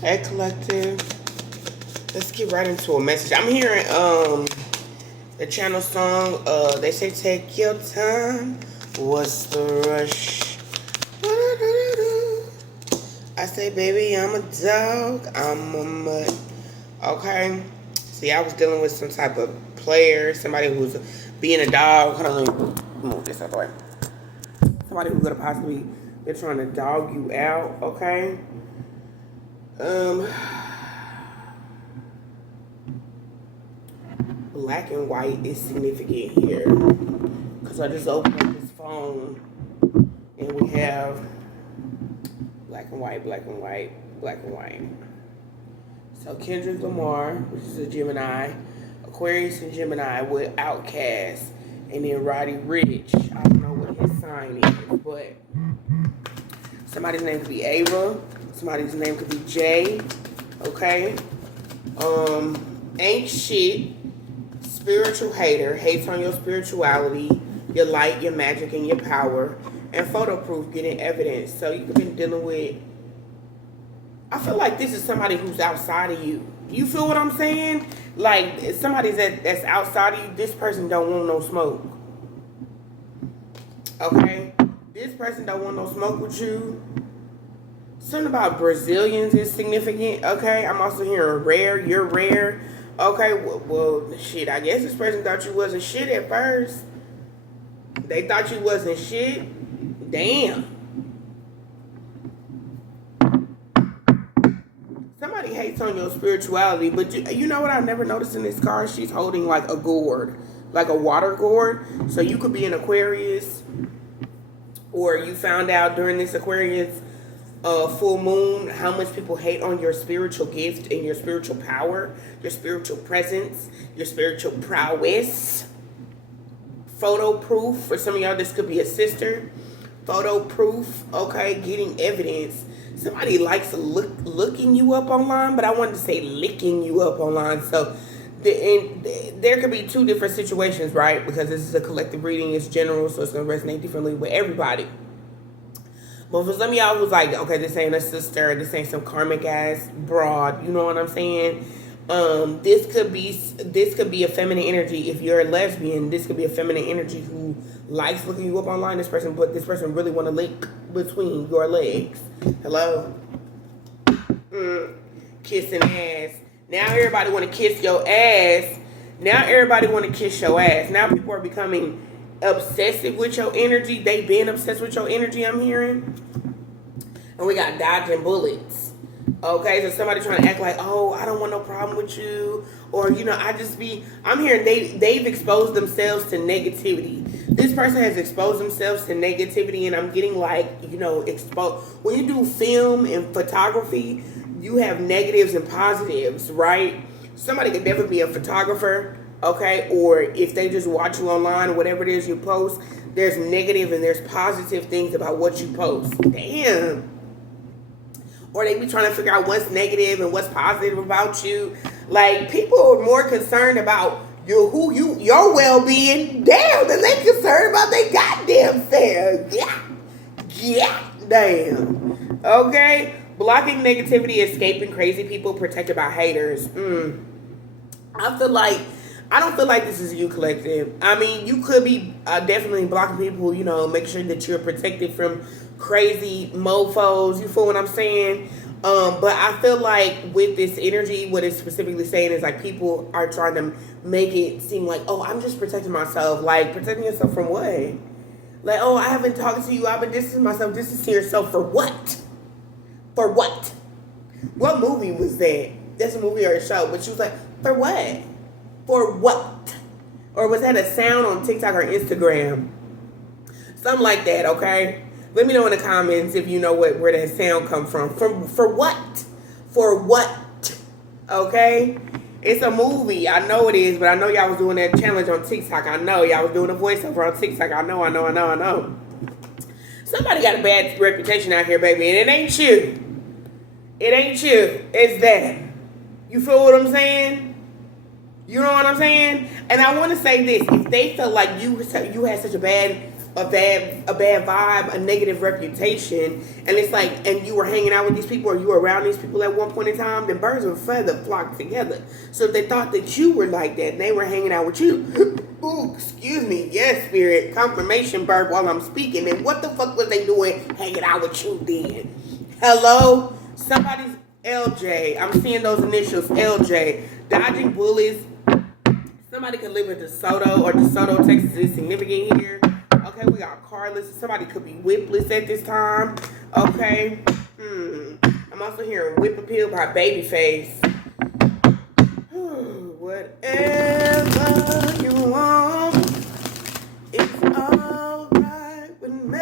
Hey, collective. Let's get right into a message. I'm hearing the channel song. They say take your time. What's the rush? I say, baby, I'm a dog. I'm a mutt. Okay. See, I was dealing with some type of player, somebody who's being a dog. Hold on, let me move this out of the way. Somebody who could have possibly been trying to dog you out. Okay. Black and white is significant here because I just opened up this phone and we have black and white, black and white, black and white. So Kendra Lamar, which is a Gemini, Aquarius and Gemini with Outcast, and then Roddy Rich. I don't know what his sign is, but somebody's name could be Ava, somebody's name could be Jay. Okay. Ain't shit. Spiritual hater, hates on your spirituality, your light, your magic, and your power, and photo proof, getting evidence. So you've been dealing with, I feel like this is somebody who's outside of you. You feel what I'm saying? Like, somebody that's outside of you, this person don't want no smoke. Okay? This person don't want no smoke with you. Something about Brazilians is significant. Okay? I'm also hearing rare, you're rare. Okay, well, shit, I guess this person thought you wasn't shit at first. They thought you wasn't shit. Damn. Somebody hates on your spirituality, but you know what I've never noticed in this card? She's holding like a gourd, like a water gourd. So you could be an Aquarius, or you found out during this Aquarius full moon how much people hate on your spiritual gift and your spiritual power, your spiritual presence, your spiritual prowess. Photo proof. For some of y'all, this could be a sister. Photo proof. Okay, getting evidence. Somebody likes looking you up online, but I wanted to say licking you up online. So there could be two different situations, right? Because this is a collective reading, it's general, so it's going to resonate differently with everybody. But for some of y'all who's like, okay, this ain't a sister, this ain't some karmic ass broad, you know what I'm saying? This could be a feminine energy. If you're a lesbian, this could be a feminine energy who likes looking you up online. This person really want to lick between your legs. Hello? Kissing ass. Now everybody want to kiss your ass. Now everybody want to kiss your ass. Now people are becoming obsessive with your energy. They been obsessed with your energy, I'm hearing. And we got dodging bullets. Okay, so somebody trying to act like, oh, I don't want no problem with you. Or, you know, I'm hearing they've exposed themselves to negativity. This person has exposed themselves to negativity, and I'm getting like, you know, exposed. When you do film and photography, you have negatives and positives, right? Somebody could definitely be a photographer. Okay, or if they just watch you online, whatever it is you post, there's negative and there's positive things about what you post. Damn. Or they be trying to figure out what's negative and what's positive about you. Like, people are more concerned about your well-being, damn, than they concerned about their goddamn self. Yeah, damn. Okay, blocking negativity, escaping crazy people, protected by haters. I don't feel like this is you, collective. I mean, you could be definitely blocking people, you know, make sure that you're protected from crazy mofos. You feel what I'm saying? But I feel like with this energy, what it's specifically saying is like people are trying to make it seem like, oh, I'm just protecting myself. Like, protecting yourself from what? Like, oh, I haven't talked to you. I've been distancing myself. Distancing yourself for what? For what? What movie was that? That's a movie or a show. But she was like, for what? For what? Or was that a sound on TikTok or Instagram? Something like that, okay? Let me know in the comments if you know where that sound come from. For what? For what? Okay? It's a movie. I know it is, but I know y'all was doing that challenge on TikTok. I know. Y'all was doing a voiceover on TikTok. I know. Somebody got a bad reputation out here, baby, and it ain't you. It ain't you. It's that. You feel what I'm saying? You know what I'm saying? And I want to say this. If they felt like you had such a bad a bad vibe, a negative reputation, and it's like, and you were hanging out with these people or you were around these people at one point in time, then birds of a feather flock together. So if they thought that you were like that and they were hanging out with you, ooh, excuse me, yes, spirit, confirmation burp while I'm speaking, and what the fuck was they doing hanging out with you then? Hello? Somebody's LJ. I'm seeing those initials, LJ. Dodging bullies. Somebody could live in DeSoto, or DeSoto, Texas is significant here. Okay, we got carless. Somebody could be whipless at this time. Okay. I'm also hearing whip appeal by Babyface. Whatever you want, it's alright with me.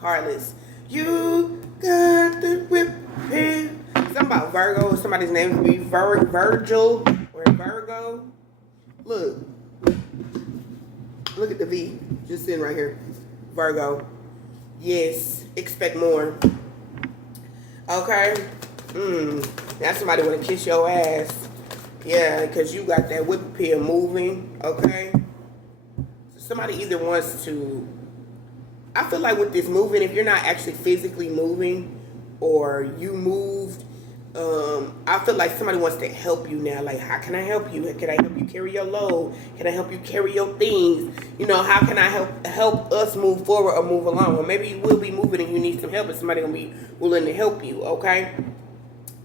Carless, you got the whip appeal. Something about Virgo. Somebody's name could be Virgil or Virgo. Look at the V, just sitting right here. Virgo. Yes, expect more. Okay. Now somebody want to kiss your ass. Yeah, because you got that whip appeal moving. Okay. So somebody either wants to, I feel like with this moving, if you're not actually physically moving or you moved, I feel like somebody wants to help you now. Like, how can I help you? Can I help you carry your load? Can I help you carry your things? You know, how can I help us move forward or move along? Or maybe you will be moving and you need some help and somebody gonna be willing to help you, okay?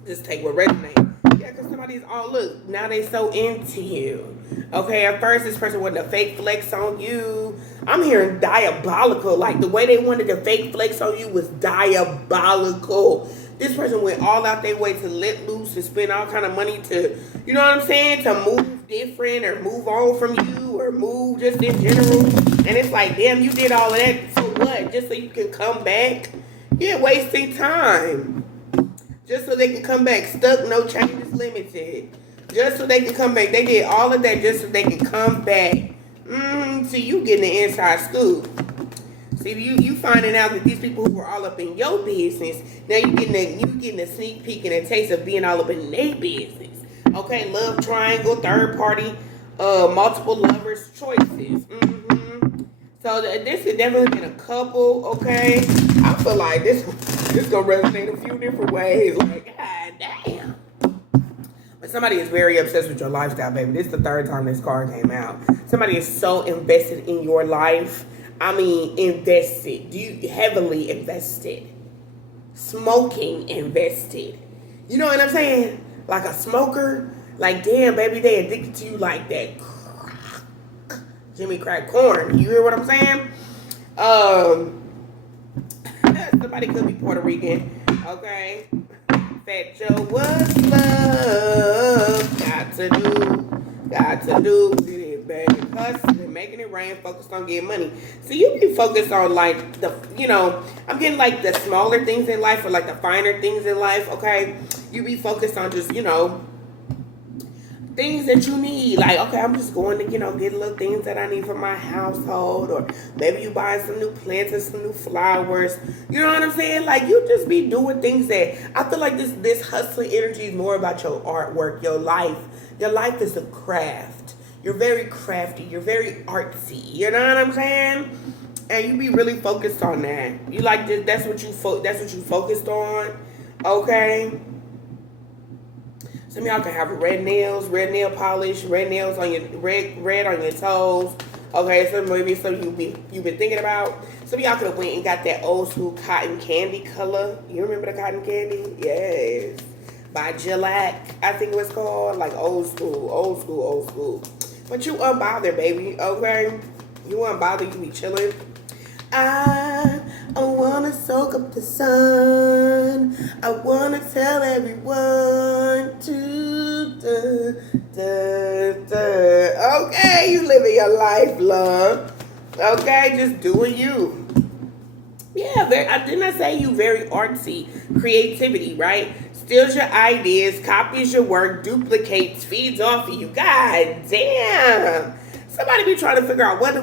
Just take what resonates. Yeah, because somebody's look, now they so into you. Okay, at first this person wanted to fake flex on you. I'm hearing diabolical. Like, the way they wanted to fake flex on you was diabolical. This person went all out their way to let loose and spend all kind of money to, you know what I'm saying, to move different or move on from you or move just in general. And it's like, damn, you did all of that for what? Just so you can come back? You're wasting time. Just so they can come back. Stuck, no changes limited. Just so they can come back. They did all of that just so they can come back. So you getting the inside scoop. See, you finding out that these people who were all up in your business, now you getting a sneak peek and a taste of being all up in their business. Okay, love triangle, third party, multiple lovers choices. So this has definitely been a couple. Okay, I feel like this gonna resonate a few different ways. Like, god damn. But somebody is very obsessed with your lifestyle, baby. This is the third time this card came out. Somebody is so invested in your life. I mean, invested. Heavily invested. Smoking invested. You know what I'm saying? Like a smoker. Like, damn, baby, they addicted to you like that. Jimmy crack corn. You hear what I'm saying? Somebody could be Puerto Rican. Okay. Fat Joe, what's love? Got to do. Baby, hustling, making it rain, focused on getting money. So you be focused on like I'm getting like the smaller things in life or like the finer things in life, okay? You be focused on just, things that you need. Like, okay, I'm just going to, get little things that I need for my household, or maybe you buy some new plants and some new flowers. You know what I'm saying? Like, you just be doing things that I feel like this hustling energy is more about your artwork, your life. Your life is a craft. You're very crafty. You're very artsy. You know what I'm saying? And you be really focused on that. You like this. That's what you focused on. Okay. Some of y'all can have red nails, red nail polish, red nails on your red on your toes. Okay, so maybe something you've been thinking about. Some of y'all could have went and got that old school cotton candy color. You remember the cotton candy? Yes. By Gillette, I think it was called. Like old school. But you unbothered, baby, okay? You unbothered, you be chilling. I wanna soak up the sun. I wanna tell everyone Okay, you living your life, love. Okay, just doing you. Yeah, didn't I say you very artsy? Creativity, right? Steals your ideas, copies your work, duplicates, feeds off of you. God damn. Somebody be trying to figure out what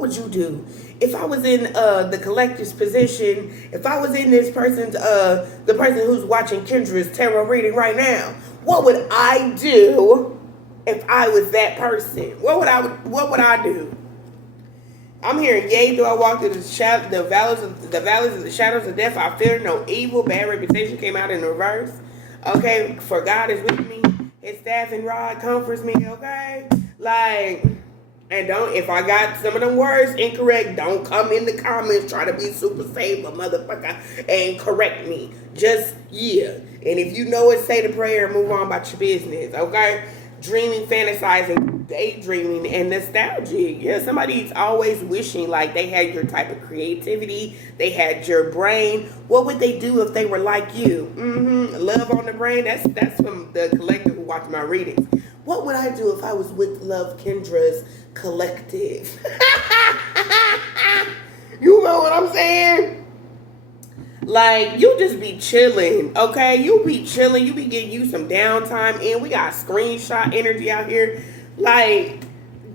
would you do if I was in the collector's position, if I was in this person's the person who's watching Kendra's tarot reading right now. What would I do if I was that person? What would I do? I'm hearing, yea, though I walk through the valleys of the shadows of death, I fear no evil. Bad reputation came out in reverse. Okay, for God is with me. His staff and rod comforts me. Okay, like, and don't, if I got some of them words incorrect, don't come in the comments try to be super safe, a motherfucker, and correct me. Just yeah. And if you know it, say the prayer and move on about your business. Okay. Dreaming, fantasizing, daydreaming, and nostalgic. Yeah, somebody's always wishing like they had your type of creativity, they had your brain. What would they do if they were like you? Love on the brain. That's from the collective who watch my readings. What would I do if I was with Love Kendra's collective? You know what I'm saying? Like, you just be chilling, okay? You be chilling. You be getting you some downtime in. We got screenshot energy out here. Like,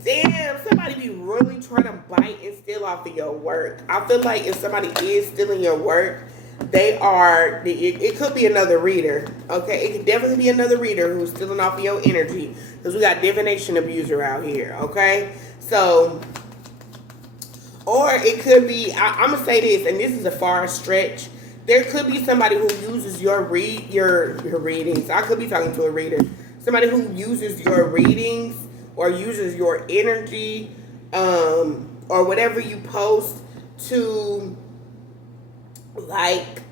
damn, somebody be really trying to bite and steal off of your work. I feel like if somebody is stealing your work, they are, it could be another reader, okay? It could definitely be another reader who's stealing off of your energy. Because we got divination abuser out here, okay? So, or it could be, I'm going to say this, and this is a far stretch. There could be somebody who uses your readings. I could be talking to a reader. Somebody who uses your readings or uses your energy or whatever you post to, like,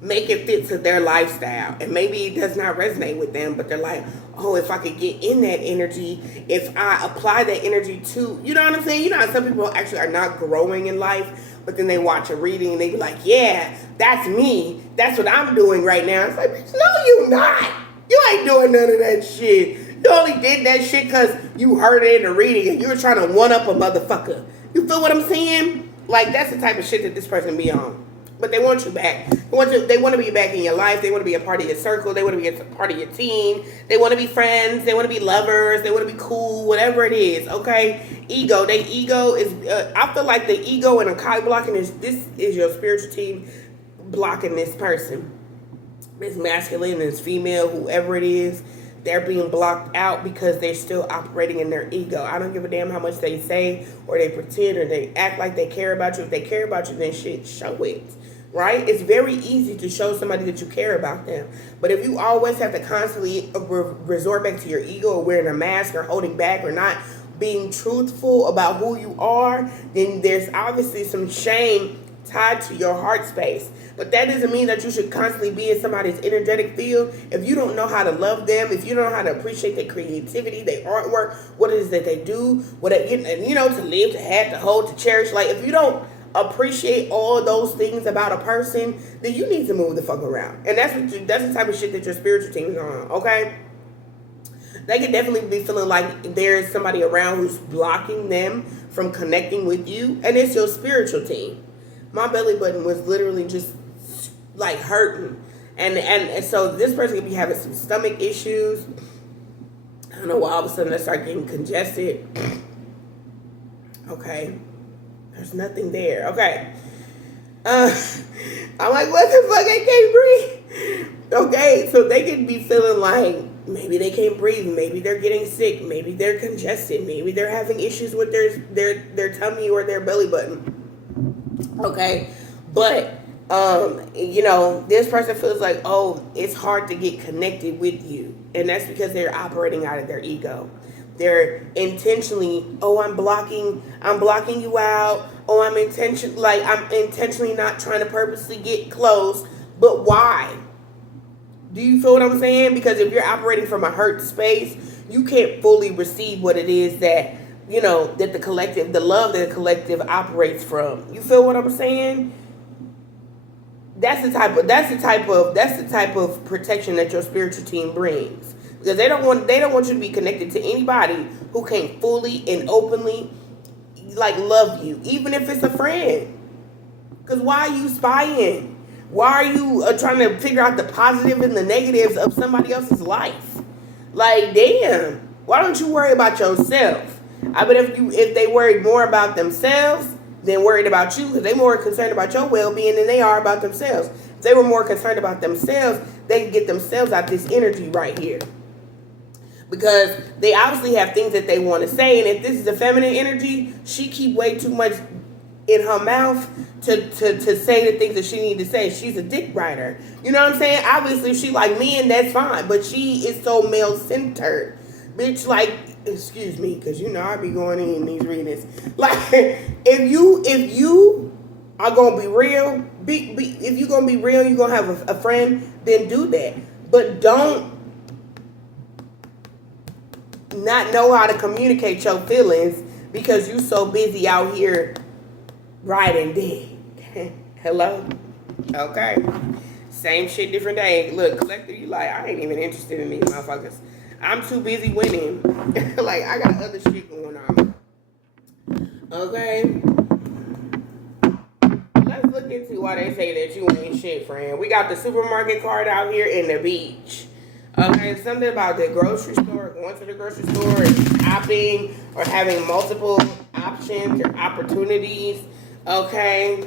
make it fit to their lifestyle. And maybe it does not resonate with them, but they're like, oh, if I could get in that energy, if I apply that energy to, you know what I'm saying? You know how some people actually are not growing in life, but then they watch a reading and they be like, yeah, that's me. That's what I'm doing right now. It's like, bitch, no, you not. You ain't doing none of that shit. You only did that shit because you heard it in a reading and you were trying to one-up a motherfucker. You feel what I'm saying? Like, that's the type of shit that this person be on. But they want you back. They want to be back in your life. They want to be a part of your circle. They want to be a part of your team. They want to be friends. They want to be lovers. They want to be cool. Whatever it is, okay? Ego. Their ego is. I feel like the ego and Akai blocking this is your spiritual team blocking this person. This masculine, this female, whoever it is. They're being blocked out because they're still operating in their ego. I don't give a damn how much they say or they pretend or they act like they care about you. If they care about you, then shit, show it. Right? It's very easy to show somebody that you care about them. But if you always have to constantly resort back to your ego or wearing a mask or holding back or not being truthful about who you are, then there's obviously some shame tied to your heart space. But that doesn't mean that you should constantly be in somebody's energetic field. If you don't know how to love them, if you don't know how to appreciate their creativity, their artwork, what it is that they do, what it, you know, to live, to have, to hold, to cherish. Like, if you don't appreciate all those things about a person, then you need to move the fuck around. And that's the type of shit that your spiritual team is on, okay? They could definitely be feeling like there's somebody around who's blocking them from connecting with you, and it's your spiritual team. My belly button was literally just like hurting, and so this person could be having some stomach issues. I don't know why all of a sudden I start getting congested. Okay, there's nothing there. Okay, I'm like, what the fuck? I can't breathe. Okay, so they could be feeling like maybe they can't breathe, maybe they're getting sick, maybe they're congested, maybe they're having issues with their tummy or their belly button. Okay, but you know, this person feels like, oh, it's hard to get connected with you, and that's because they're operating out of their ego. They're intentionally, oh, I'm blocking you out. Oh, I'm intentionally not trying to purposely get close. But why? Do you feel what I'm saying? Because if you're operating from a hurt space, you can't fully receive what it is that, you know, that the love that the collective operates from. You feel what I'm saying? That's the type of protection that your spiritual team brings. Because they don't want you to be connected to anybody who can't fully and openly like love you, even if it's a friend. Because why are you spying? Why are you trying to figure out the positive and the negatives of somebody else's life? Like, damn, why don't you worry about yourself? I bet if they worried more about themselves than worried about you, because they're more concerned about your well-being than they are about themselves. If they were more concerned about themselves, they can get themselves out this energy right here. because they obviously have things that they want to say. And if this is a feminine energy, she keep way too much in her mouth to say the things that she need to say. She's a dick rider. You know what I'm saying? Obviously, if she like men, that's fine. But she is so male-centered. Bitch, like, excuse me, because you know I be going in these readings. Like, if you are going to be real, if you're going to be real, you're going to have a friend, then do that. But don't not know how to communicate your feelings because you so busy out here riding dead. Hello? Okay. Same shit, different day. Look, collector, you like, I ain't even interested in these motherfuckers. I'm too busy winning. Like, I got other shit going on. Okay? Let's look into why they say that you ain't shit, friend. We got the supermarket card out here in the beach. Okay, something about the grocery store, going to the grocery store, and shopping, or having multiple options or opportunities. Okay,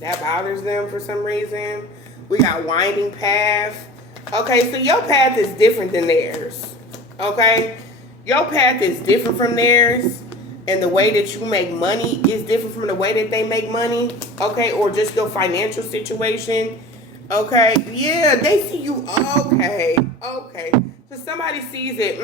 that bothers them for some reason. We got winding path. Okay, so your path is different than theirs. Okay, your path is different from theirs, and the way that you make money is different from the way that they make money. Okay, or just your financial situation. Okay, yeah, they see you. Okay. So somebody sees it.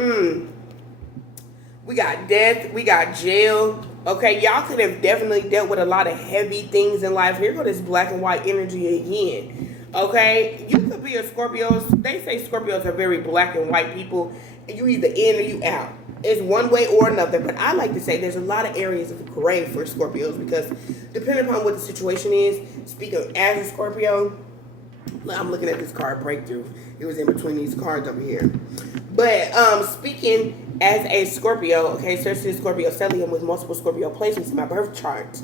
We got death. We got jail. Okay, y'all could have definitely dealt with a lot of heavy things in life. Here go this black and white energy again. Okay, you could be a Scorpio. They say Scorpios are very black and white people. And you either in or you out. It's one way or another. But I like to say there's a lot of areas of gray for Scorpios because depending upon what the situation is, speaking as a Scorpio, I'm looking at this card breakthrough. It was in between these cards over here. But speaking as a Scorpio, okay, especially Scorpio stellium with multiple Scorpio placements in my birth chart,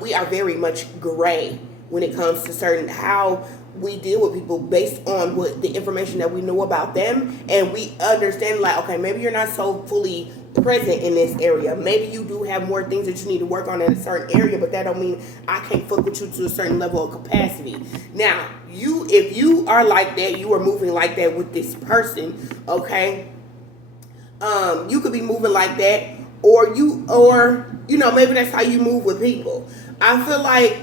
we are very much gray when it comes to certain how we deal with people based on what the information that we know about them, and we understand like, okay, maybe you're not so fully present in this area. Maybe you do have more things that you need to work on in a certain area, but that don't mean I can't fuck with you to a certain level of capacity. Now, if you are like that, you are moving like that with this person, okay? You could be moving like that, or you know, maybe that's how you move with people. I feel like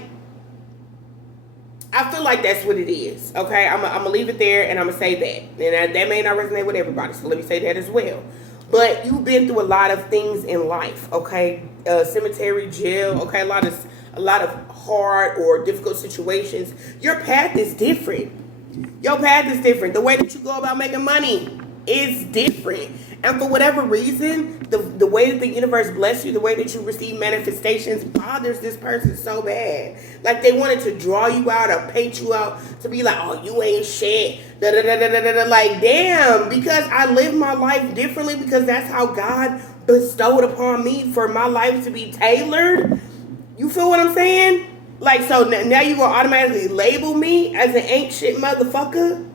that's what it is, okay? I'm gonna leave it there, and I'm gonna say that. And that may not resonate with everybody, so let me say that as well. But you've been through a lot of things in life, okay? Cemetery, jail, okay? A lot of hard or difficult situations. Your path is different. Your path is different. The way that you go about making money is different. And for whatever reason, the way that the universe bless you, the way that you receive manifestations bothers this person so bad. Like they wanted to draw you out or paint you out to be like, oh, you ain't shit. Da, da, da, da, da, da. Like, damn, because I live my life differently because that's how God bestowed upon me for my life to be tailored. You feel what I'm saying? Like, so now you gonna automatically label me as an ain't shit motherfucker?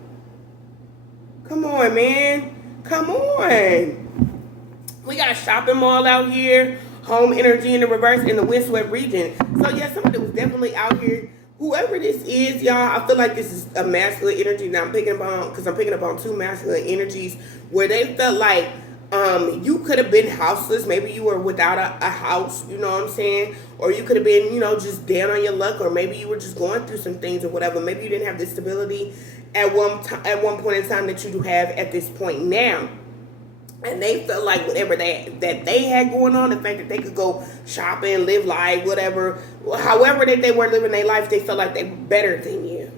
Come on, man. Come on. We got a shopping mall out here, home energy in the reverse in the windswept region. So yeah, somebody was definitely out here. Whoever this is, y'all, I feel like this is a masculine energy. Now I'm picking up on two masculine energies where they felt like you could have been houseless. Maybe you were without a house, you know what I'm saying? Or you could have been, just down on your luck, or maybe you were just going through some things or whatever. Maybe you didn't have the stability at one point in time that you do have at this point now. And they felt like whatever that they had going on, the fact that they could go shopping, live life, whatever, however that they were living their life, they felt like they were better than you.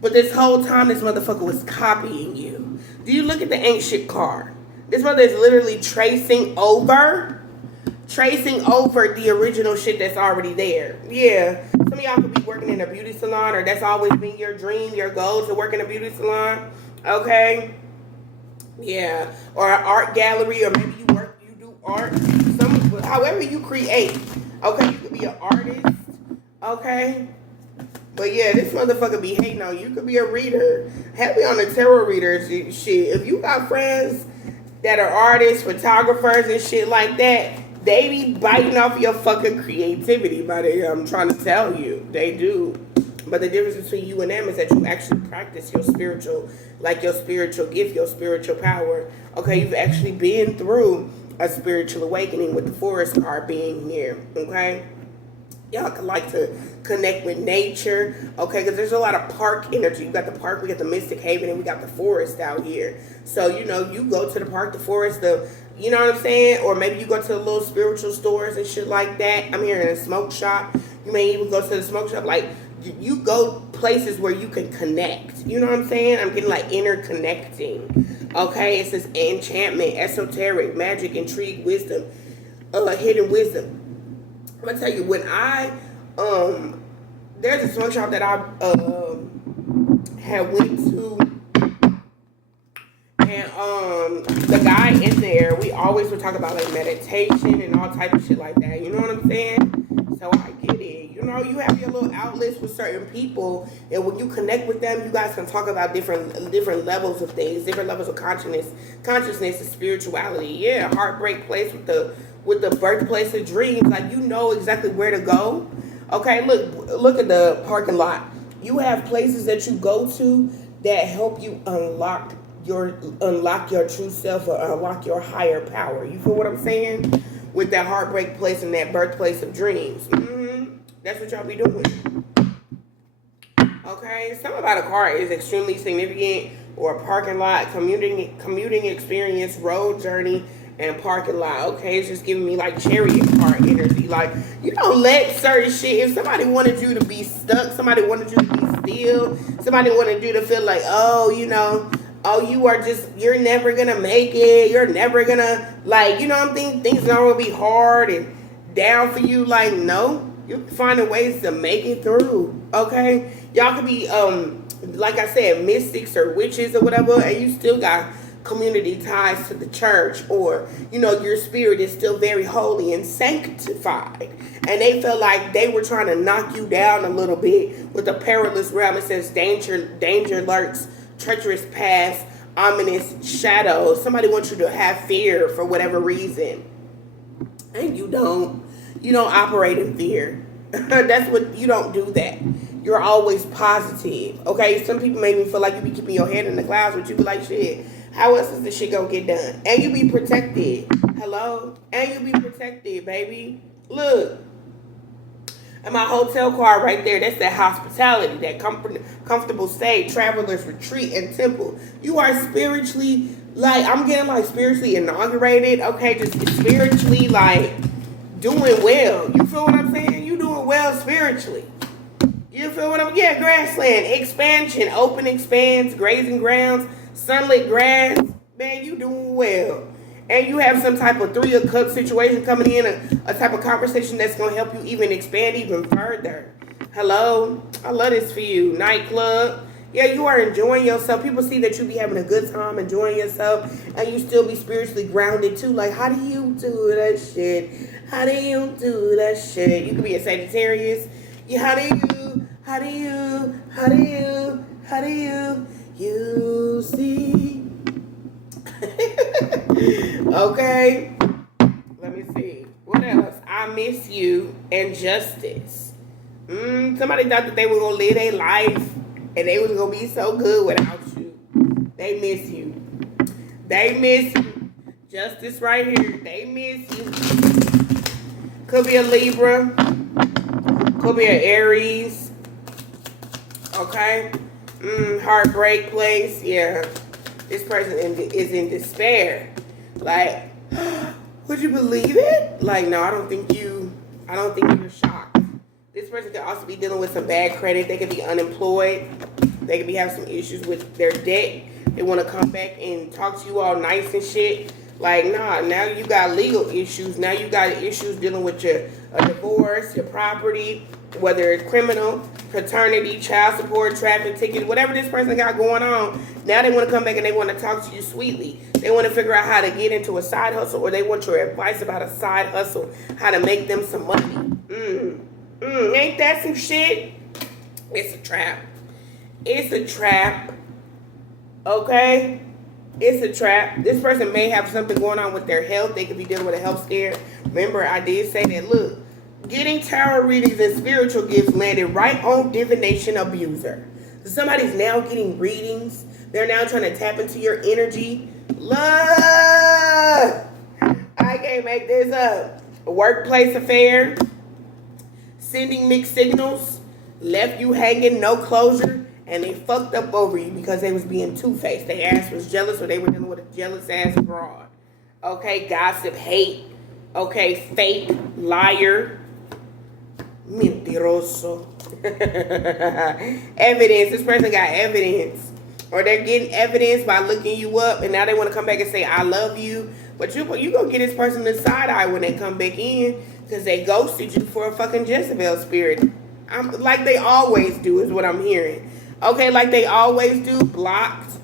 But this whole time, this motherfucker was copying you. Do you look at the ain't shit card? This mother is literally tracing over the original shit that's already there. Yeah. Some of y'all could be working in a beauty salon, or that's always been your dream, your goal to work in a beauty salon. Okay. Yeah. Or an art gallery, or maybe you do art. However you create. Okay. You could be an artist. Okay. But yeah, this motherfucker be hating on you. You could be a reader. Happy on the tarot readers. Shit. If you got friends that are artists, photographers, and shit like that, they be biting off your fucking creativity, buddy. I'm trying to tell you. They do. But the difference between you and them is that you actually practice your spiritual, like your spiritual gift, your spiritual power. Okay, you've actually been through a spiritual awakening with the forest card being here. Okay, y'all could like to connect with nature. Okay, because there's a lot of park energy. You got the park, we got the Mystic Haven, and we got the forest out here. So you know, you go to the park, the forest, you know what I'm saying? Or maybe you go to the little spiritual stores and shit like that. I'm here in a smoke shop. You may even go to the smoke shop. Like, you go places where you can connect. You know what I'm saying? I'm getting like interconnecting. Okay? It says enchantment, esoteric, magic, intrigue, wisdom, hidden wisdom. I'm going to tell you, when there's a smoke shop that I had went to. And the guy in there, we always would talk about like meditation and all type of shit like that. You know what I'm saying? So I get it. You know, you have your little outlets with certain people, and when you connect with them, you guys can talk about different levels of things, different levels of consciousness and spirituality. Yeah, heartbreak place with the birthplace of dreams. Like, you know exactly where to go. Okay, look at the parking lot. You have places that you go to that help you unlock your true self or unlock your higher power. You feel what I'm saying? With that heartbreak place and that birthplace of dreams. That's what y'all be doing. Okay? Something about a car is extremely significant, or a parking lot, commuting experience, road journey, and parking lot. Okay? It's just giving me like chariot car energy. Like, you don't let certain shit, if somebody wanted you to be stuck, somebody wanted you to be still, somebody wanted you to feel like, oh, you know, you're never gonna make it, you're never gonna, like, you know what I'm thinking, things are gonna be hard and down for you. Like, no, you're finding ways to make it through. Okay, y'all could be like I said, mystics or witches or whatever, and you still got community ties to the church, or you know, your spirit is still very holy and sanctified, and they felt like they were trying to knock you down a little bit with a perilous realm. It says danger lurks, treacherous paths, ominous shadows. Somebody wants you to have fear for whatever reason, and you don't operate in fear. That's what, you don't do that. You're always positive. Okay, some people make me feel like you be keeping your head in the clouds, but you be like, shit, how else is this shit gonna get done? And you be protected. Hello? And you be protected, baby. Look. And my hotel card right there, that's that hospitality, that comfortable stay, traveler's retreat, and temple. You are spiritually, like, I'm getting like spiritually inaugurated, okay? Just spiritually, like, doing well. You feel what I'm saying? You doing well spiritually. You feel what I'm, yeah, grassland, expansion, open expanse, grazing grounds, sunlit grass. Man, you doing well. And you have some type of 3 of Cups situation coming in, a type of conversation that's going to help you even expand even further. Hello? I love this for you. Nightclub. Yeah, you are enjoying yourself. People see that you be having a good time, enjoying yourself, and you still be spiritually grounded too. Like, how do you do that shit? How do you do that shit? You could be a Sagittarius. Yeah, how do you see? Okay, let me see. What else? I miss you and justice. Somebody thought that they were gonna live their life and they was gonna be so good without you. They miss you. They miss you. Justice right here. They miss you. Could be a Libra. Could be an Aries. Okay. Heartbreak place. Yeah. This person is in despair. Like, would you believe it? Like, no, I don't think you're shocked. This person could also be dealing with some bad credit. They could be unemployed. They could be having some issues with their debt. They want to come back and talk to you all nice and shit. Like, nah, now you got legal issues. Now you got issues dealing with a divorce, your property, whether it's criminal, paternity, child support, traffic tickets, whatever this person got going on. Now they want to come back and they want to talk to you sweetly. They want to figure out how to get into a side hustle, or they want your advice about a side hustle, how to make them some money. Ain't that some shit? It's a trap. It's a trap. Okay? It's a trap. This person may have something going on with their health. They could be dealing with a health scare. Remember, I did say that, look, Getting tarot readings and spiritual gifts landed right on divination abuser. So somebody's now getting readings. They're now trying to tap into your energy. Love! I can't make this up. A workplace affair. Sending mixed signals. Left you hanging, no closure. And they fucked up over you because they was being two-faced. They ass was jealous or they were dealing with a jealous ass broad. Okay, gossip, hate. Okay, fake, liar. Mentiroso. Evidence. This person got evidence. Or they're getting evidence by looking you up and now they want to come back and say, I love you. But you gonna get this person the side eye when they come back in because they ghosted you for a fucking Jezebel spirit. Like they always do is what I'm hearing. Okay, like they always do. Blocked.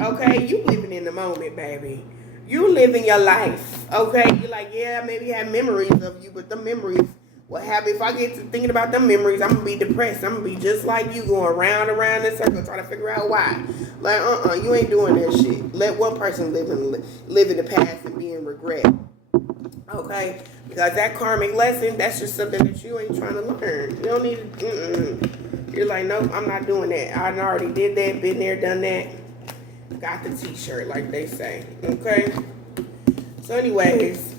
Okay, you living in the moment, baby. You living your life. Okay, you're like, yeah, maybe have memories of you, but the memories, what happen if I get to thinking about them memories, I'm gonna be depressed. I'm gonna be just like you, going round and round in circles trying to figure out why. Like, you ain't doing that shit. Let one person live in the past and be in regret. Okay, because that karmic lesson, that's just something that you ain't trying to learn. You don't need to. You're like, nope, I'm not doing that. I already did that, been there, done that. Got the t-shirt, like they say. Okay? So anyways,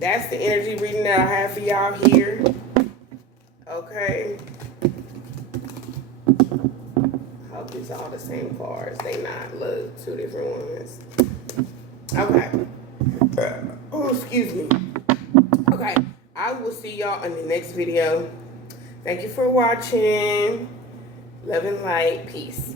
that's the energy reading that I have for y'all here. Okay? I hope these are all the same cards. They not. Look, two different ones. Okay. Oh, excuse me. Okay. I will see y'all in the next video. Thank you for watching. Love and light. Peace.